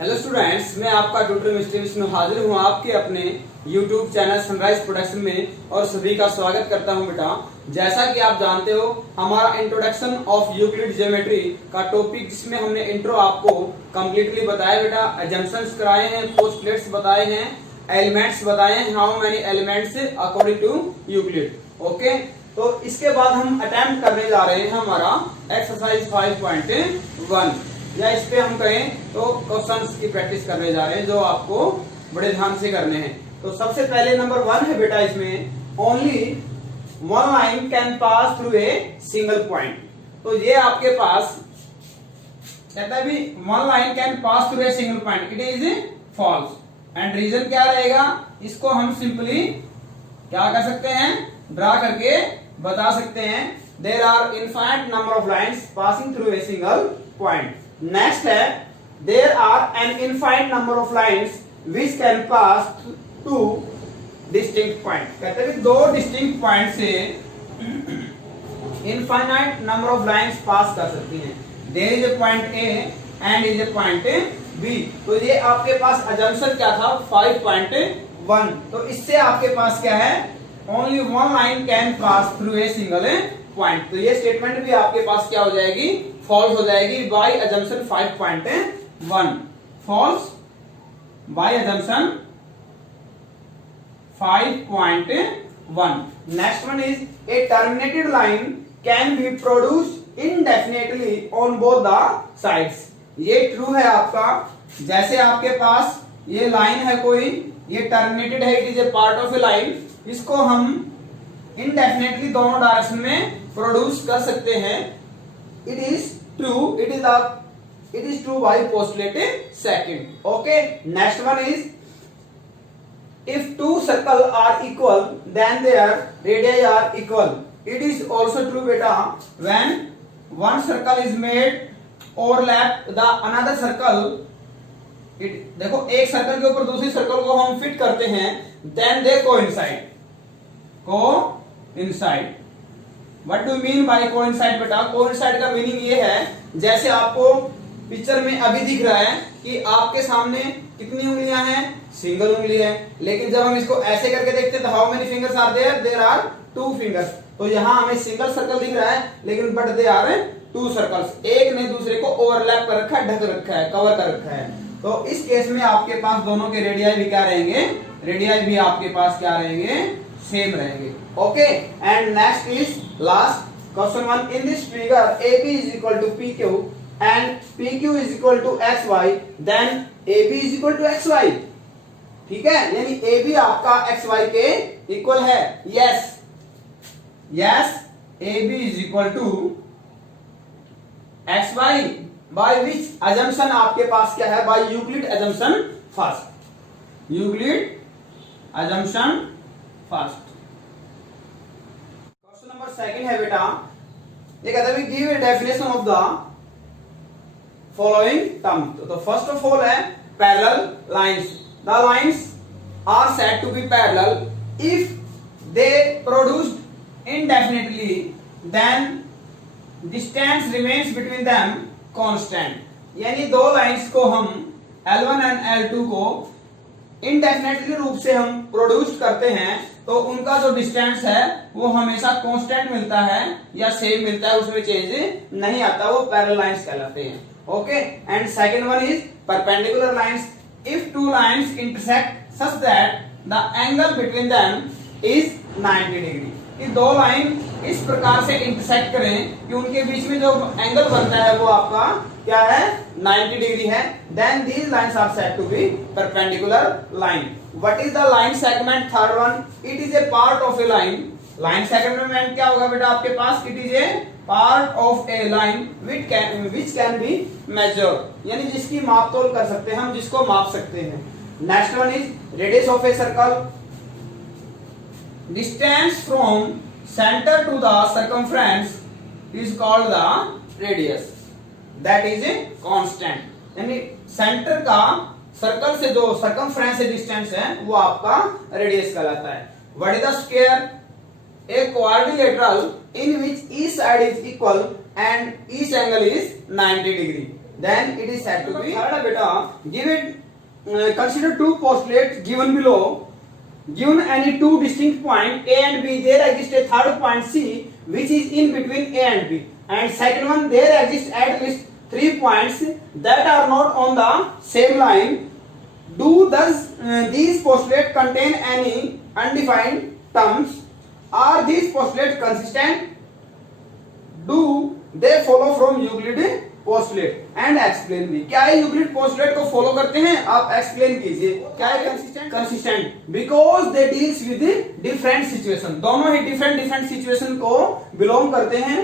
Hello students, मैं आपका tutor mister Vishnu हाजिर हूँ आपके अपने यूट्यूब चैनल सनराइज प्रोडक्शन में और सभी का स्वागत करता हूँ बेटा। जैसा कि आप जानते हो, हमारा इंट्रोडक्शन ऑफ यूक्लिड ज्योमेट्री का टॉपिक जिसमें हमने इंट्रो आपको कंप्लीटली बताया बेटा, अजम्पशंस कराए हैं, पोस्टुलेट्स बताए हैं, एलिमेंट्स बताए हैं, how many elements according to Euclid. Okay, तो इसके बाद हम अटेम्प्ट करने जा रहे हैं हमारा एक्सरसाइज 5.1 या इस पे हम कहें तो क्वेश्चंस की प्रैक्टिस करने जा रहे हैं जो आपको बड़े ध्यान से करने हैं। तो सबसे पहले नंबर 1 है बेटा, इसमें only one line can pass through a single point. तो ये आपके पास कहता है भी one line can pass through a single point, it is false. And reason क्या रहेगा, इसको हम सिंपली क्या कर सकते हैं, ड्रा करके बता सकते हैं। There are infinite number of lines passing through a single point. Next है there are an infinite number of lines which can pass two distinct point. कहते हैं दो डिस्टिंक्ट पॉइंट से infinite number of lines pass कर सकती हैं। There is a point a and is a point b. तो ये आपके पास अजम्पशन क्या था, 5.1। तो इससे आपके पास क्या है, only one line can pass through a single point. तो ये स्टेटमेंट भी आपके पास क्या हो जाएगी, फॉल्स हो जाएगी by assumption 5.1। False by assumption 5.1। Next one is a terminated line can be produce indefinitely on both the sides. ये ट्रू है आपका। जैसे आपके पास ये लाइन है कोई, ये टर्मिनेटेड है, it is a part of a line, इसको हम इनडेफिनेटली दोनों डायरेक्शन में प्रोड्यूस कर सकते हैं। It is true by postulate second. Okay, next one is if two circles are equal then their radii are equal. It is also true beta when one circle is made overlap the another circle. देखो एक circle के ऊपर दूसरी circle को हम fit करते हैं, then they coincide. What do you mean by coincide बेटा? coincide का मीनिंग ये है, जैसे आपको पिक्चर में अभी दिख रहा है कि आपके सामने कितनी उंगलियां हैं, सिंगल उंगली है, लेकिन जब हम इसको ऐसे करके देखते हैं तो how many fingers are there, there are 2 fingers. तो यहाँ हमें सिंगल सर्कल दिख रहा है, लेकिन बट दे आर 2 सर्कल्स। एक ने दूसरे को ओवरलैप कर रखा है, ढक रखा है, कवर कर रखा है। तो इस केस में आपके पास दोनों के रेडियाई भी क्या रहेंगे, रेडियाई भी आपके पास क्या रहेंगे, सेम रहेंगे। Okay, and next is last question 1। In this figure AB is equal to PQ and PQ is equal to XY, then AB is equal to XY। ठीक है, यानी AB आपका XY के इक्वल है। Yes AB is equal to XY by which assumption आपके पास क्या है, by Euclid assumption first. Euclid assumption first. Question number 2 है बेटा, ये कहता है give a definition of the following term. तो फर्स्ट ऑफ ऑल है parallel lines. The lines are said to be parallel if they produced indefinitely, then distance remains between them constant. यानी दो lines को हम L1 एंड L2 को indefinitely रूप से हम प्रोड्यूस करते हैं, तो उनका जो डिस्टेंस है वो हमेशा कांस्टेंट मिलता है या सेम मिलता है, उसमें चेंज नहीं आता, वो पैरेलल लाइंस कहलाते हैं। Okay, and second one is perpendicular lines. If two lines intersect such that the angle between them is 90 degree. कि दो लाइन इस प्रकार से इंटरसेक्ट करें कि उनके बीच में जो एंगल बनता है वो आपका क्या है, 90 डिग्री है, then these lines are said to be perpendicular line. What is the line segment? Third one, it is a part of a line. Line segment क्या होगा बेटा आपके पास, it is a part of a line which can be measured, यानी जिसकी माप तोल कर सकते हैं हम, जिसको माप सकते हैं। Next one is radius of a circle. Distance from center to the circumference is called the radius. That is a constant. यानी सेंटर का सर्कल से जो circumference से डिस्टेंस है वो आपका रेडियस कहलाता है। What is the square? A quadrilateral in which each side is equal and each angle is 90 degree. then it is said to be. Third beta, give it consider two postulates given below. Given any two distinct points A and B, there exists a third point C which is in between A and B, and second one, there exists at least 3 points that are not on the same line. Do these postulates contain any undefined terms? Are these postulates consistent? Do they follow from Euclid postulate? And explain भी. क्या ये Euclid postulate को follow करते हैं? आप explain कीजिए. क्या है consistent? Consistent because they deals with different situation. दोनों ही डिफरेंट सिचुएशन को बिलोंग करते हैं.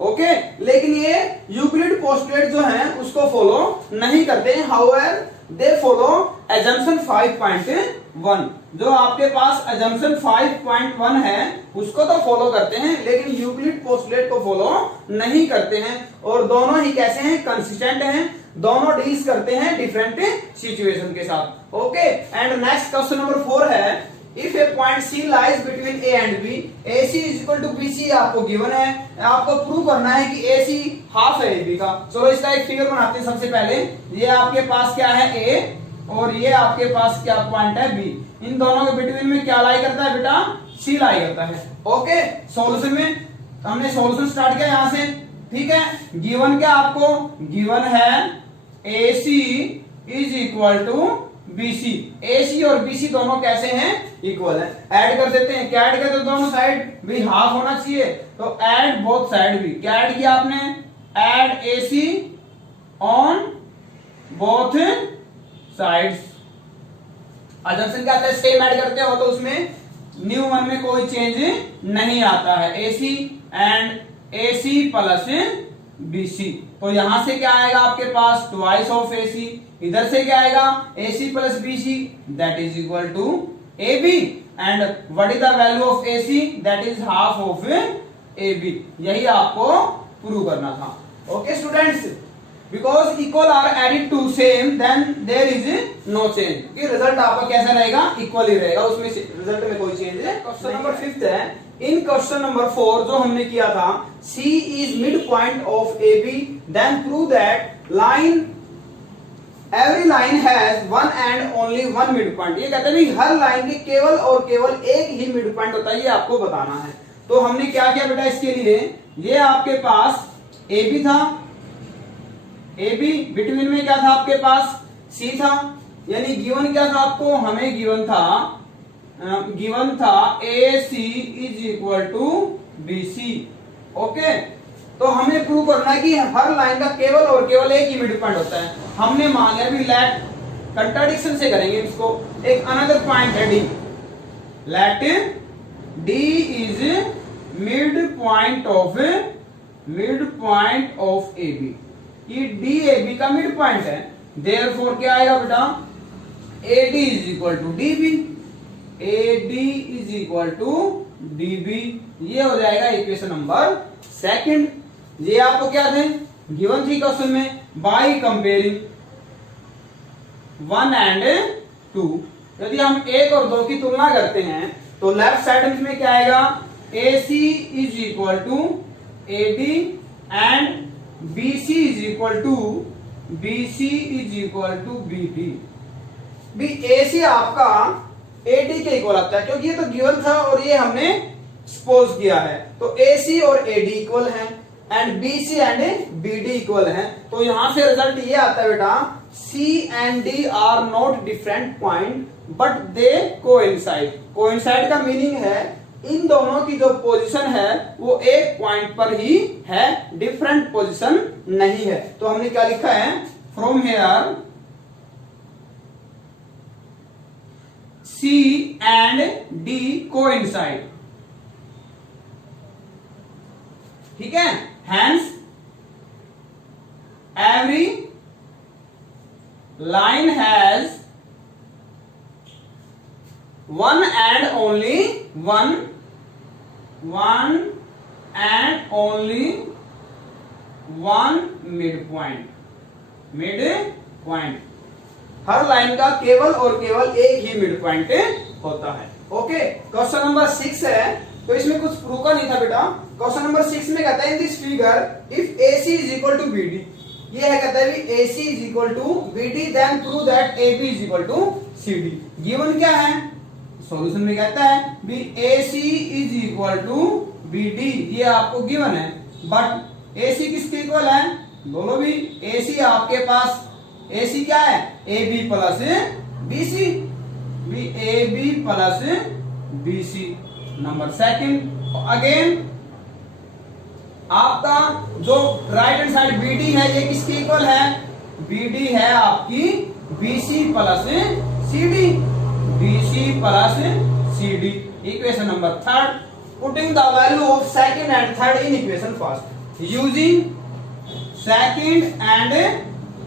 ओके लेकिन ये यूक्लिड पोस्टुलेट जो है उसको फॉलो नहीं करते हैं. However they follow assumption 5.1. जो आपके पास assumption 5.1 है उसको तो फॉलो करते हैं लेकिन यूक्लिड पोस्टुलेट को फॉलो नहीं करते हैं. और दोनों ही कैसे हैं? कंसिस्टेंट हैं. दोनों डील्स करते हैं डिफरेंट सिचुएशन के साथ. Okay and next question number 4 है, if a point C lies between A and B, A C is equal to B C आपको गिवन है. आपको प्रूव करना है कि ए सी हाफ है ए बी का. चलो इसका एक फिगर बनाते हैं. सबसे पहले ये आपके पास क्या है ए और ये आपके पास क्या पॉइंट है बी. इन दोनों के बिटवीन में क्या लाई करता है बेटा? सी लाई करता है. ओके सॉल्यूशन में हमने सॉल्यूशन स्टार्ट किया यहां से. ठीक है गिवन क्या आपको? गिवन है a C is equal to B c. A c और बी सी दोनों कैसे हैं? इक्वल है. ऐड कर देते हैं. क्या ऐड करते हैं? दोनों साइड भी हाफ होना चाहिए. तो ऐड बोथ साइड भी. क्या ऐड किया आपने? Add A C on both sides. Assumption क्या आता है? सेम ऐड करते हो तो उसमें न्यू वन में कोई चेंज नहीं आता है. A c and a c plus b c. तो यहां से क्या आएगा आपके पास? ट्वाइस ऑफ ए सी. इधर से क्या आएगा? A c plus b c that is equal to a b. And what is the value of a c? That is half of A b. यही आपको प्रूव करना था. Okay students, because equal are added to same then there is no change. कि result आपका कैसा रहेगा? Equal ही रहेगा. उसमें रिजल्ट में कोई चेंज है. क्वेश्चन नंबर 5 है. इन क्वेश्चन नंबर 4 जो हमने किया था, C is mid point of A B, then prove that line every line has one and only one mid point. ये कहते हैं हर लाइन के केवल और केवल एक ही मिड पॉइंट होता है. ये आपको बताना है. तो हमने क्या किया बेटा इसके लिए? ये आपके पास ए बी था. ए बी बिटवीन में क्या था आपके पास? सी था. यानी गिवन क्या था आपको? हमें गिवन था a C is equal to B c. Okay तो हमें प्रूव करना है कि हर लाइन का केवल और केवल एक ही मिड पॉइंट होता है. हमने मान लिया. अभी लेट कंट्राडिक्शन से करेंगे इसको. एक अनदर पॉइंट है D. Let D is mid point of A B. ये डी ए बी का मिड पॉइंट है. देयरफॉर क्या आएगा बेटा? A D is equal to D B. A D is equal to D B. ये हो जाएगा इक्वेशन नंबर 2. ये आपको क्या थे? गिवन थी क्वेश्चन में. बाय कंपेयरिंग 1 एंड 2, यदि हम 1 और 2 की तुलना करते हैं तो लेफ्ट साइड में क्या आएगा? A C is equal to a d and b c is equal to b d. B A c आपका ए डी के इक्वल आता है क्योंकि ये तो गिवन था और ये हमने सपोज किया है. तो ए सी और ए डी इक्वल है and b c and b d equal है. तो यहां से रिजल्ट ये आता है बेटा, c and d are not different point but they coincide. Coincide का मीनिंग है इन दोनों की जो पोजीशन है वो एक पॉइंट पर ही है, डिफरेंट पोजीशन नहीं है. तो हमने क्या लिखा है? From here C and D coincide. ठीक है. Hence every line has one and only one midpoint. Her line का केवल और केवल एक ही मिड पॉइंट होता है. ओके क्वेश्चन नंबर 6 है. तो इसमें कुछ प्रूफ का नहीं था बेटा. क्वेश्चन नंबर 6 में कहता है in this figure if AC is equal to BD. ये है कहता है भी AC is equal to BD, then prove that AB is equal to CD। Given क्या है, सॉल्यूशन में कहता है भी AC is equal to BD, ये आपको गिवन है, बट AC किसके इक्वल है, बोलो भी AC आपके पास AC क्या है, AB प्लस BC, भी AB plus BC। Number second, again आपका जो राइट हैंड साइड BD है ये किसके इक्वल है, BD है आपकी BC plus CD, BC plus CD। Equation number third, putting the value of second and third in equation first, using second and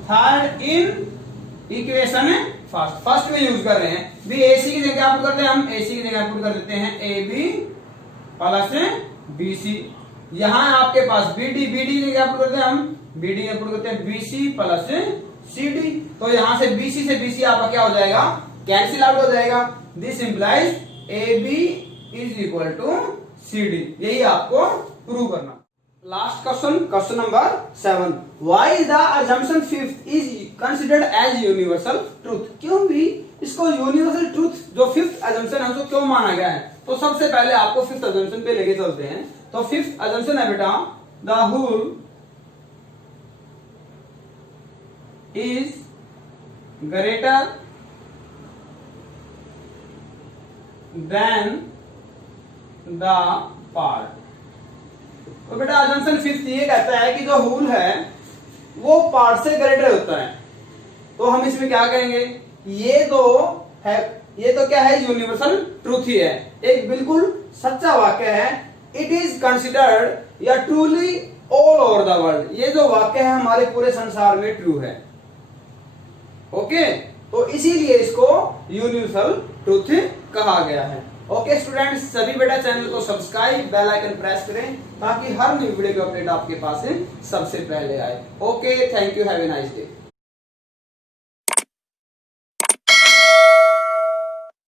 third in equation first में use कर रहे हैं भी AC की जगह पुट करते हैं हम, AC की जगह पुट कर देते हैं AB प्लस BC। यहां आपके पास BD की जगह पुट करते हैं हम, BD में पुट करते हैं BC प्लस CD। तो यहां से BC से BC आपका क्या हो जाएगा, कैंसिल आउट हो जाएगा। This implies AB is equal to CD। यही आपको प्रूव करना। Last question, question number 7, why is the assumption fifth is considered as universal truth, क्यों भी इसको यूनिवर्सल ट्रूथ जो फिफ्थ अजम्पशन है उसको क्यों माना गया है। तो सबसे पहले आपको फिफ्थ अजम्पशन पे लेके चलते हैं। तो फिफ्थ अजम्पशन है बेटा, the whole is greater than the part. तो बेटा अजम्पशन फिफ्थ ये कहता है कि जो होल है वो पार्ट से ग्रेटर होता है। तो हम इसमें क्या कहेंगे, ये जो है ये तो क्या है, यूनिवर्सल ट्रूथ ही है, एक बिल्कुल सच्चा वाक्य है। इट इज कंसिडर्ड या truly all over the world, ये जो वाक्य है हमारे पूरे संसार में ट्रू है। ओके, तो इसीलिए इसको यूनिवर्सल ट्रूथ कहा गया है। ओके स्टूडेंट्स, सभी बेटा चैनल को सब्सक्राइब, बेल आइकन प्रेस करें ताकि हर न्यू वीडियो की अपडेट आपके पास सबसे पहले आए। Okay, thank you, have a nice day.